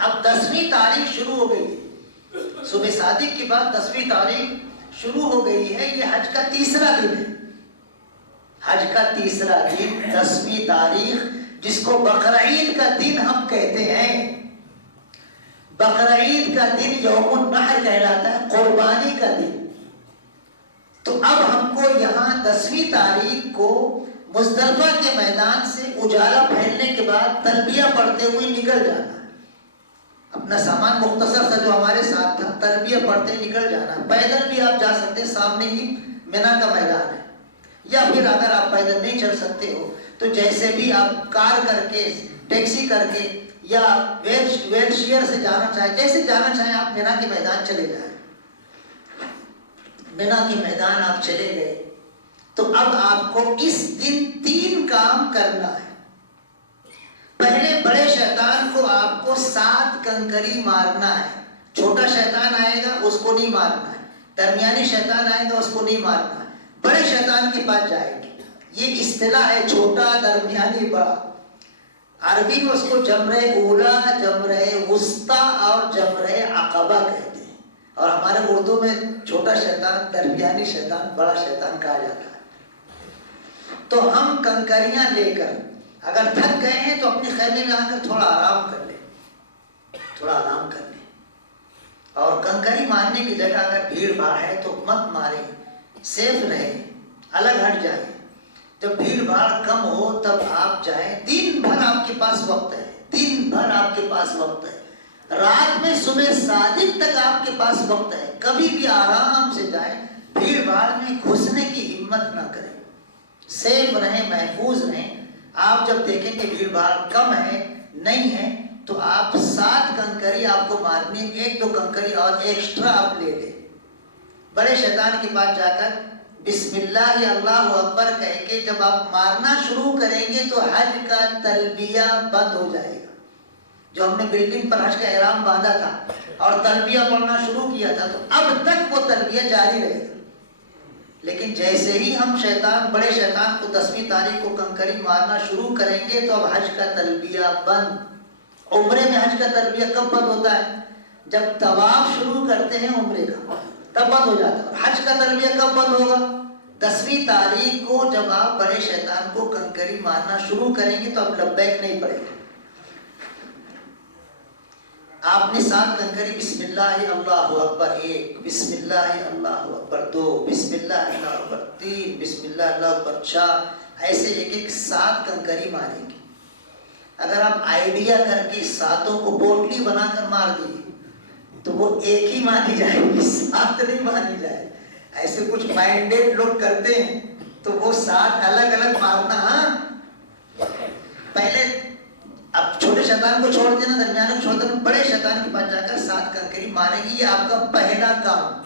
اب 10ویں تاریخ شروع ہو گئی ہے، صبح صادق کے بعد 10ویں تاریخ شروع ہو گئی ہے، یہ حج کا تیسرا دن ہے، حج کا تیسرا دن 10ویں تاریخ، جس کو بقرعید کا دن ہم کہتے ہیں۔ بقرعید کا دن یوم النحر کہلاتا ہے، قربانی کا دن۔ تو اب ہم کو یہاں 10ویں تاریخ کو مزدلفہ کے میدان سے اجالا پھیلنے کے بعد تلبیہ پڑھتے ہوئے نکل جانا ہے، اپنا سامان مختصر سا جو ہمارے ساتھ تھا تلبیہ پڑھتے نکل جانا ہے۔ پیدل بھی آپ جا سکتے ہیں، سامنے ہی مینا کا میدان ہے، یا پھر اگر آپ پیدل نہیں چل سکتے ہو تو جیسے بھی آپ کار کر کے، ٹیکسی کر کے یا ویل شیئر سے جانا چاہیں، جیسے جانا چاہیں آپ مینا کے میدان چلے جائیں۔ مینا کے میدان آپ چلے گئے تو اب آپ کو اس دن 3 کام کرنا ہے۔ پہلے بڑے شیطان کو آپ کو 7 کنکری مارنا ہے، چھوٹا شیطان آئے گا اس کو نہیں مارنا ہے، درمیانی شیطان آئے گا اس کو نہیں مارنا ہے، بڑے شیطان کے پاس جائیں گے۔ یہ اصطلاح ہے چھوٹا، درمیانی، بڑا۔ عربی میں اس کو جمرہ اولا، جمرہ وسطیٰ اور جمرہ عقبہ کہتے ہیں، اور ہمارے اردو میں چھوٹا شیطان، درمیانی شیطان، بڑا شیطان کہا جاتا ہے۔ تو ہم کنکریاں لے کر اگر تھک گئے ہیں تو اپنے خیمے میں آ کر تھوڑا آرام کر لیں، تھوڑا آرام کر لیں، اور کنکری مارنے کی جگہ اگر بھیڑ بھاڑ ہے تو مت ماریں، سیف رہیں، الگ ہٹ جائیں۔ جب بھیڑ بھاڑ کم ہو تب آپ جائیں، دن بھر آپ کے پاس وقت ہے، دن بھر آپ کے پاس وقت ہے، رات میں صبح صادق تک آپ کے پاس وقت ہے، کبھی بھی آرام سے جائیں، بھیڑ بھاڑ میں گھسنے کی ہمت نہ کریں، سیف رہیں، محفوظ رہیں۔ آپ جب دیکھیں کہ بھیڑ بھاڑ کم ہے، نہیں ہے، تو آپ 7 کنکری آپ کو مارنی، 1-2 کنکری اور ایکسٹرا آپ لے لیں۔ بڑے شیطان کے پاس جا کر بسم اللہ اللہ اکبر کہہ کے جب آپ مارنا شروع کریں گے تو حج کا تلبیہ بند ہو جائے گا۔ جو ہم نے بلڈنگ پر حج کا احرام باندھا تھا اور تلبیہ پڑھنا شروع کیا تھا تو اب تک وہ تلبیہ جاری رہے گا، لیکن جیسے ہی ہم بڑے شیطان کو 10ویں تاریخ کو کنکری مارنا شروع کریں گے تو اب حج کا تلبیہ بند۔ عمرے میں حج کا تلبیہ کب بند ہوتا ہے؟ جب طواف شروع کرتے ہیں عمرے کا، تب بند ہو جاتا ہے۔ حج کا تلبیہ کب بند ہوگا؟ 10ویں تاریخ کو جب آپ بڑے شیطان کو کنکری مارنا شروع کریں گے تو اب لبیک نہیں پڑے گا۔ آپ نے 7 کنکری بسم اللہ اللہ اکبر 1، بسم اللہ اللہ اکبر 2، بسم اللہ اللہ اکبر 3، بسم اللہ اللہ اکبر 4، ایسے ایک 7 کنکری ماریں گے۔ اگر آپ آئیڈیا کر کے 7 کو پوٹلی بنا کر مار دیے تو وہ ایک ہی مانی جائے گی، 7 نہیں مانی جائے۔ ایسے کچھ مائنڈیڈ لوگ کرتے ہیں تو وہ 7 الگ الگ مارنا۔ ہاں پہلے اب چھوٹے شیطان کو چھوڑ دینا، درمیان کو چھوڑ دینا، بڑے شیطان کے پاس جا کر 7 کنکری ماریں گی۔ یہ آپ کا پہلا کام۔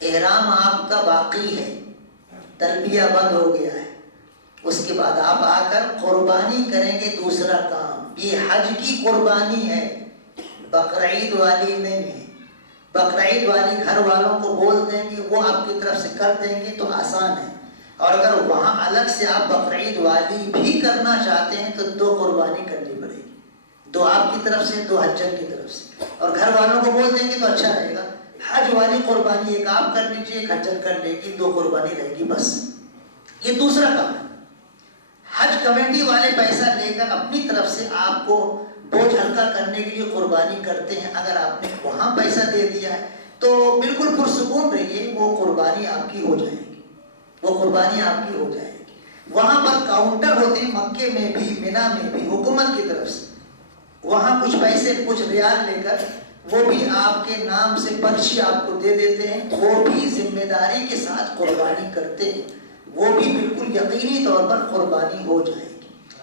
احرام آپ کا باقی ہے، تلبیہ بند ہو گیا ہے، اس کے بعد آپ آ کر قربانی کریں گے، دوسرا کام۔ یہ حج کی قربانی ہے، بقرعید والی نہیں ہے۔ بقرعید والی گھر والوں کو بول دیں گے، وہ آپ کی طرف سے کر دیں گے تو آسان ہے، اور اگر وہاں الگ سے آپ بقرعید والی بھی کرنا چاہتے ہیں تو 2 قربانی کرنی پڑے گی، 2 آپ کی طرف سے، 2 حجر کی طرف سے، اور گھر والوں کو بول دیں گے تو اچھا رہے گا۔ حج والی قربانی ایک آپ کر لیجیے، ایک حجر کر لے گی، 2 قربانی رہے گی بس۔ یہ دوسرا کام ہے۔ حج کمیٹی والے پیسہ لے کر اپنی طرف سے آپ کو بوجھ ہلکا کرنے کے لیے قربانی کرتے ہیں۔ اگر آپ نے وہاں پیسہ دے دیا ہے تو بالکل پرسکون رہیے، وہ قربانی آپ کی ہو جائے گی، وہ قربانی آپ کی ہو جائے گی۔ وہاں پر کاؤنٹر ہوتے ہیں، مکے میں بھی، مینا میں بھی، حکومت کی طرف سے، وہاں کچھ پیسے، کچھ ریال لے کر وہ بھی آپ کے نام سے پرچی آپ کو دے دیتے ہیں، وہ بھی ذمہ داری کے ساتھ قربانی کرتے ہیں، وہ بھی بالکل یقینی طور پر قربانی ہو جائے گی۔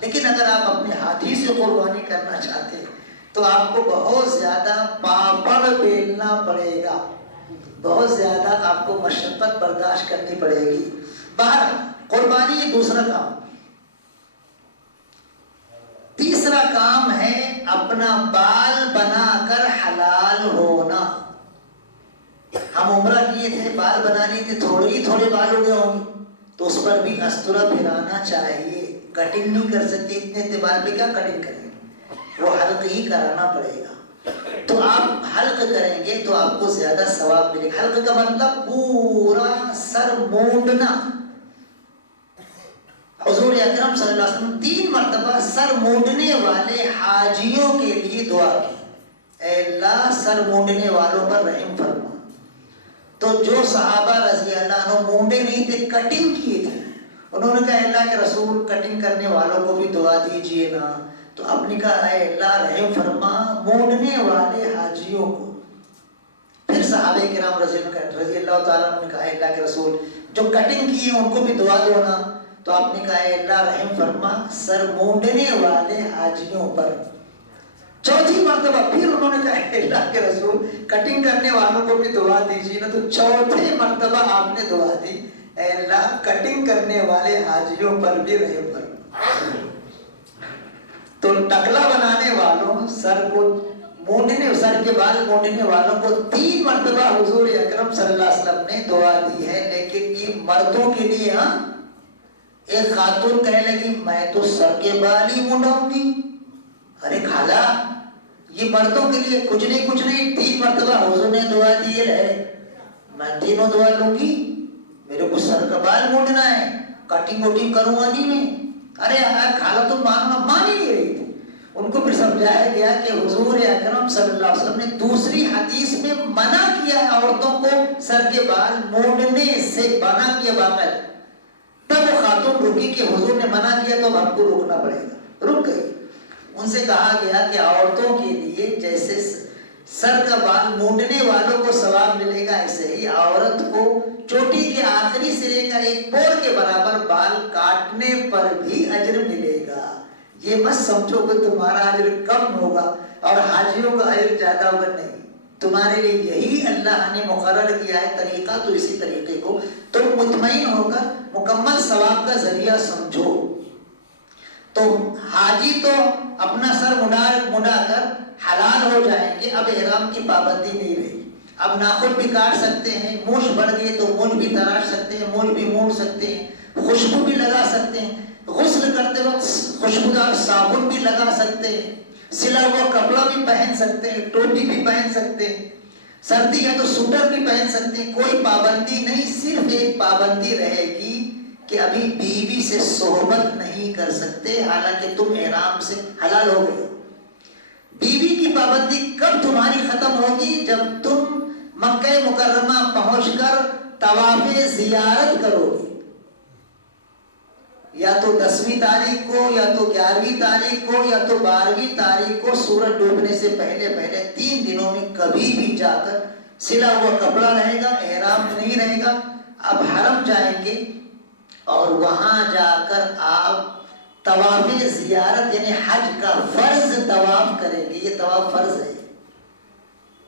لیکن اگر آپ اپنے ہاتھی سے قربانی کرنا چاہتے ہیں تو آپ کو بہت زیادہ پاپڑ بیلنا پڑے گا، بہت زیادہ آپ کو مشقت برداشت کرنی پڑے گی۔ باہر قربانی یہ دوسرا کام۔ تیسرا کام ہے اپنا بال بنا کر حلال ہونا۔ ہم عمرہ کیے تھے، بال بنا لیے تھے، تھوڑے بال ہو گئے ہوں گے تو اس پر بھی استورا پھرانا چاہیے، کٹنگ نہیں کر سکتے، اتنے بال پہ کیا کٹنگ کریں گے؟ وہ حلق ہی کرانا پڑے گا. تو آپ حلق کریں گے تو آپ کو زیادہ ثواب ملے گا. حلق کا مطلب پورا سر مونڈنا. حضور اکرم صلی اللہ علیہ وسلم 3 مرتبہ سر مونڈنے والے حاجیوں کے لیے دعا کی, اے اللہ سر مونڈنے والوں پر رحم فرما. تو جو صحابہ رضی اللہ عنہ مونڈے نہیں تھے, کٹنگ کیے تھے, انہوں نے کہا اللہ کے رسول کٹنگ کرنے والوں کو بھی دعا دیجئے نا. تو آپ نے کہا اے اللہ رحم فرما مونڈنے والے حاجیوں کو. پھر صحابہ کرام رضی اللہ تعالیٰ عنہ نے کہا اے اللہ کے رسول جو کٹنگ کی ہے ان کو بھی دعا دو نا. تو آپ نے کہا اے اللہ رحم فرما سر مونڈنے والے حاجیوں پر. چوتھی مرتبہ پھر انہوں نے کہا اے اللہ کے رسول کٹنگ کرنے والوں کو بھی دعا دیجیے نا. تو چوتھے مرتبہ آپ نے دعا دی اے اللہ کٹنگ کرنے والے حاجیوں پر بھی رحم فرما. تو ٹکلا بنانے والوں سر کو مونڈنے, سر کے بال مونڈنے والوں کو 3 مرتبہ حضور اکرم صلی اللہ علیہ وسلم نے دعا دی ہے. لیکن یہ مردوں کے لیے, ہاں ایک خاتون کہنے لگی میں تو سر کے بال ہی مونڈاؤں گی. ارے خالہ یہ مردوں کے لیے کچھ نہیں 3 مرتبہ حضور نے دعا دی ہے, میں تینوں دعا لوں گی. میرے کو سر کا بال مونڈنا ہے, کٹنگ وٹنگ کروں گا نہیں میں. ارے خالہ تم مان ہی نہیں رہی تھی. ان کو پھر سمجھایا گیا کہ حضور اکرم صلی اللہ علیہ وسلم نے دوسری حدیث میں منع کیا عورتوں کو سر کے بال مونڈنے سے, منع کیا باقاعدہ. تب وہ خاتون رکی کہ حضور نے منع کیا تو ہم کو روکنا پڑے گا. رک گئی. ان سے کہا گیا کہ عورتوں کے لیے جیسے سر کا بال مونڈنے والوں کو ثواب ملے گا, ایسے ہی عورت کو چوٹی کے آخری سرے کا ایک پور کے برابر بال کاٹنے پر بھی اجر ملے گا. یہ مت سمجھو کہ تمہارا اجر کم ہوگا اور حاجیوں کا اجر زیادہ ہوگا, نہیں. تمہارے لیے یہی اللہ نے مقرر کیا ہے طریقہ, تو اسی طریقے کو تم مطمئن ہو کر مکمل ثواب کا ذریعہ سمجھو. تو حاجی تو اپنا سر مڈا کر حلال ہو جائیں گے. اب احرام کی پابندی نہیں رہی. اب ناخن بھی کاٹ سکتے ہیں, مونچھ بڑھ گئی تو مونچھ بھی تراش سکتے ہیں, مونچھ بھی مونڈ سکتے ہیں, خوشبو بھی لگا سکتے ہیں, غسل کرتے وقت خوشبودار صابن بھی لگا سکتے ہیں, سلا ہوا کپڑا بھی پہن سکتے ہیں, ٹوپی بھی پہن سکتے ہیں, سردی ہے تو سوٹر بھی پہن سکتے ہیں. کوئی پابندی نہیں. صرف ایک پابندی رہے گی کہ ابھی بیوی سے صحبت نہیں کر سکتے حالانکہ تم احرام سے حلال ہو گئے. بیوی کی پابندی کب تمہاری ختم ہوگی؟ جب تم مکہ مکرمہ پہنچ کر طواف زیارت کرو گے. یا تو 10ویں تاریخ کو, یا تو 11ویں تاریخ کو, یا تو 12ویں تاریخ کو سورج ڈوبنے سے پہلے 3 دنوں میں کبھی بھی جا کر سلا ہوا کپڑا رہے گا, احرام نہیں رہے گا. اب حرم جائیں گے اور وہاں جا کر آپ طواف زیارت یعنی حج کا فرض طواف کریں گے. یہ طواف فرض ہے.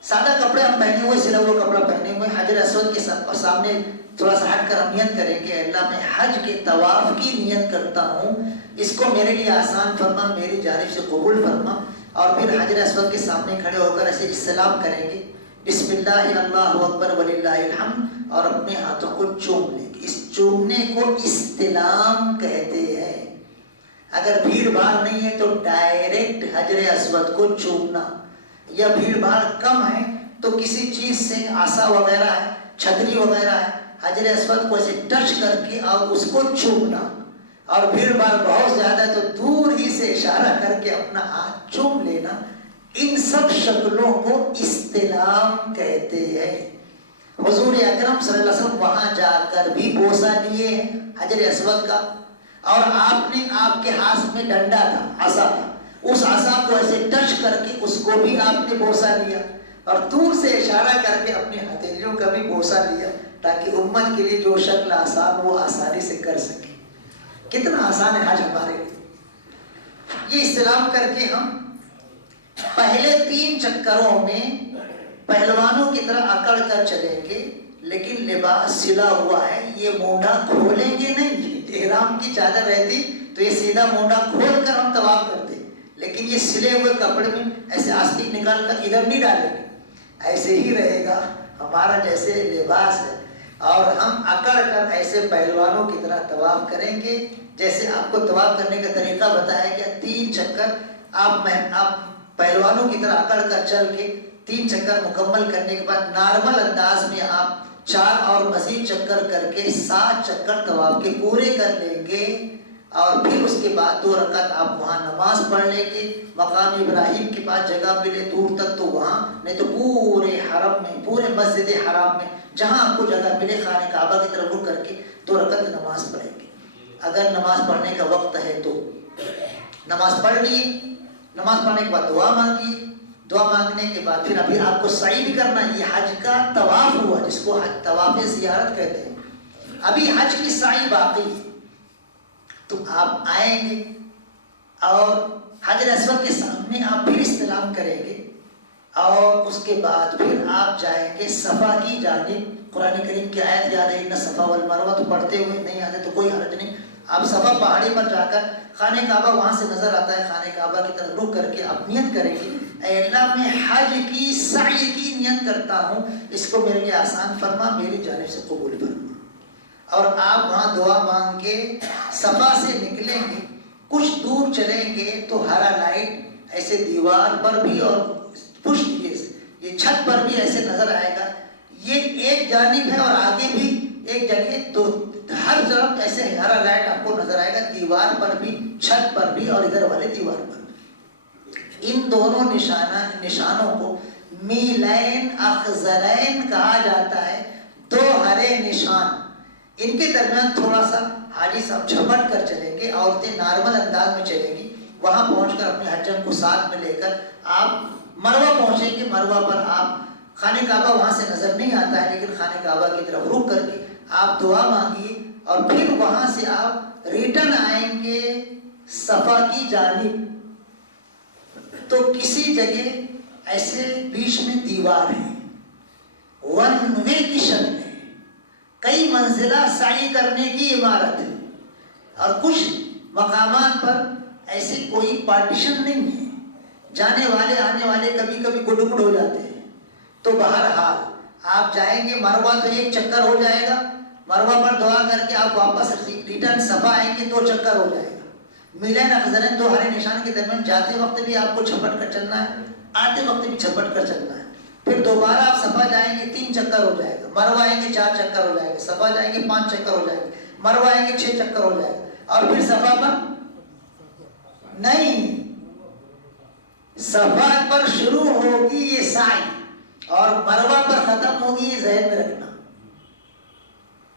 سادہ کپڑے ہم پہنے ہوئے, سلا ہوا کپڑا پہنے ہوئے, حجر اسود کے سامنے تھوڑا سا ہٹ کر ہم نیت کریں گے اللہ میں حج کے طواف کی نیت کرتا ہوں, اس کو میرے لیے آسان فرما, میری جانب سے قبول فرما. اور پھر حجر اسود کے سامنے کھڑے ہو کر ایسے استلام کریں گے بسم اللہ اللہ اکبر وللہ الحمد, اور اپنے ہاتھوں کو چوم لیں گے. اس چومنے کو استلام کہتے ہیں. اگر بھیڑ بھاڑ نہیں ہے تو ڈائریکٹ حجر اسود کو چومنا, یا بھیڑ بھاڑ کم ہے تو کسی چیز سے عصا وغیرہ ہے, چھتری وغیرہ ہے, حجر اسود کو ایسے ٹچ کر کے اور اس کو چومنا. اور بھیڑ بھاڑ بہت زیادہ ہے تو دور ہی سے اشارہ کر کے اپنا ہاتھ چوم لینا. ان سب شکلوں کو استلام کہتے ہیں. حضور اکرم صلی اللہ علیہ وسلم وہاں جا کر بھی بوسہ لیے ہیں حجر اسود کا, اور آپ نے آپ کے ہاتھ میں ڈنڈا تھا, عصا تھا, اس عصا کو ایسے ٹچ کر کے اس کو بھی آپ نے بوسہ لیا, اور دور سے اشارہ کر کے اپنی ہتھیلیوں کا بھی بوسہ لیا تاکہ امت کے لیے جو شکل آسان وہ آسانی سے کر سکے. کتنا آسان ہے حج ہمارے لیے. یہ استلام کر کے ہم پہلے 3 چکروں میں پہلوانوں کی طرح اکڑ کر چلیں گے, لیکن لباس سلا ہوا ہے, یہ مونڈا کھولیں گے نہیں. احرام کی چادر رہتی تو یہ سیدھا مونڈا کھول کر ہم طواف کرتے, لیکن یہ سلے ہوئے کپڑے میں ایسے آستین نکال کر ادھر نہیں ڈالیں گے. ایسے ہی رہے گا ہمارا جیسے لباس ہے, اور ہم اکڑ کر ایسے پہلوانوں کی طرح طواف کریں گے. جیسے آپ کو طواف کرنے کا طریقہ بتایا گیا, 3 چکر آپ پہلوانوں کی طرح اکڑ کر چل کے 3 چکر مکمل کرنے کے بعد نارمل انداز میں آپ 4 اور مزید چکر کر کے 7 چکر طواف کے پورے کر لیں گے، اور پھر اس کے بعد 2 رکعت آپ وہاں نماز پڑھ لیں گے۔ مقام ابراہیم کے پاس جگہ ملے دور تک تو وہاں، نہیں تو پورے حرم میں، پورے مسجد حرام میں جہاں آپ کو جگہ ملے خانہ کعبہ کی طرف رخ کر کے 2 رکعت نماز پڑھیں گے۔ اگر نماز پڑھنے کا وقت ہے تو نماز پڑھ لیے، نماز پڑھنے کے بعد دعا مانگیے، دعا مانگنے کے بعد پھر ابھی آپ کو سعی بھی کرنا ہے۔ یہ حج کا طواف ہوا جس کو حج طواف زیارت کہتے ہیں، ابھی حج کی سعی باقی ہے۔ تو آپ آئیں گے اور حجر اسود کے سامنے آپ پھر استلام کریں گے، اور اس کے بعد پھر آپ جائیں گے صفا کی جانب۔ قرآن کریم کی آیت یاد ہے، ان صفا والمروہ، تو پڑھتے ہوئے نہیں آتے تو کوئی حرج نہیں۔ آپ صفا پہاڑی پر جا کر خانہ کعبہ وہاں سے نظر آتا ہے، خانہ کعبہ کی طرف رخ کر کے آپ نیت کریں گے، اے اللہ میں حج کی سعی کی نیت کرتا ہوں، اس کو میرے لیے آسان فرما، میری جانب سے قبول فرما۔ اور آپ وہاں دعا مانگ کے صفا سے نکلیں گے، کچھ دور چلیں گے تو ہرا لائٹ ایسے دیوار پر بھی اور پشت یہ چھت پر بھی ایسے نظر آئے گا۔ یہ ایک جانب ہے اور آگے بھی ایک جگہ، تو ہر طرف ایسے ہرا لائٹ آپ کو نظر آئے گا، دیوار پر بھی، چھت پر بھی اور ادھر والے دیوار پر بھی۔ ان دونوں نشانوں کو میلین اخضرین کہا جاتا ہے، 2 ہرے نشان۔ ان کے درمیان تھوڑا سا حاجی صاحب جھپٹ کر چلیں گے، عورتیں نارمل انداز میں چلیں گی، وہاں پہنچ کر اپنے حجم کو ساتھ میں لے کر آپ مروہ پہنچیں گے۔ مروہ پر آپ خانہ کعبہ وہاں سے نظر نہیں آتا ہے، لیکن خانہ کعبہ کی طرف رخ کر کے آپ دعا مانگیے، اور پھر وہاں سے آپ ریٹرن آئیں گے صفا کی جانب۔ تو کسی جگہ ایسے بیچ میں دیوار ہے، 1 وے کی شکل ہے، کئی منزلہ سعی کرنے کی عمارت ہے، اور کچھ مقامات پر ایسے کوئی پارٹیشن نہیں ہے، جانے والے آنے والے کبھی کبھی گڈ ہو جاتے ہیں۔ تو بہرحال آپ جائیں گے، مروہ تو 1 چکر ہو جائے گا، مروہ پر دعا کر کے آپ واپس ریٹرن صفا آئیں گے، 2 چکر ہو جائے گا۔ میلین اخضرین 2 ہرے نشان کے درمیان جاتے وقت بھی آپ کو جھپٹ کر چلنا ہے، آتے وقت بھی جھپٹ کر چلنا ہے۔ پھر دوبارہ آپ صفا جائیں گے، 3 چکر ہو جائے گا، مروہ آئیں گے 4 چکر ہو جائے گا، صفا جائیں گے 5 چکر ہو جائے گا، مروہ آئیں گے 6 چکر ہو جائے گا، اور پھر صفا پر نہیں، صفا پر شروع ہوگی یہ سعی اور مروہ پر ختم ہوگی، یہ ذہن میں رکھنا۔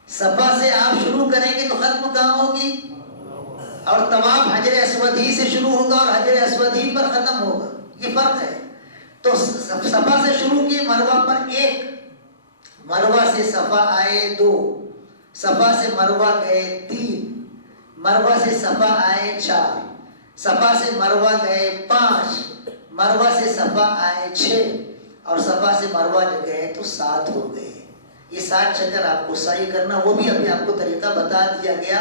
صفا سے آپ شروع کریں گے تو ختم کہاں ہوگی؟ اور طواف حجر اسود ہی سے شروع ہوگا اور حجر اسود ہی پر ختم ہوگا، یہ فرق ہے۔ تو صفا سے شروع کیے، مروہ پر 1، مروہ سے صفا آئے 2، صفا سے مروہ گئے 3، مروہ سے صفا آئے 4، صفا سے مروہ گئے 5، مروہ سے صفا آئے 6، اور صفا سے مروہ گئے تو 7 ہو گئے۔ یہ 7 چکر آپ کو سعی کرنا، وہ بھی ابھی آپ کو طریقہ بتا دیا گیا،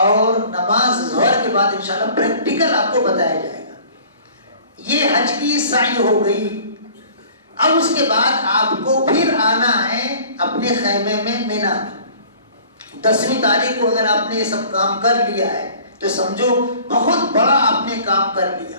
اور نماز ظہر کے بعد انشاءاللہ پریکٹیکل آپ کو بتایا جائے گا۔ یہ حج کی سعی ہو گئی۔ اب اس کے بعد آپ کو پھر آنا ہے اپنے خیمے میں مینا۔ 10ویں تاریخ کو اگر آپ نے یہ سب کام کر لیا ہے تو سمجھو بہت بڑا آپ نے کام کر لیا۔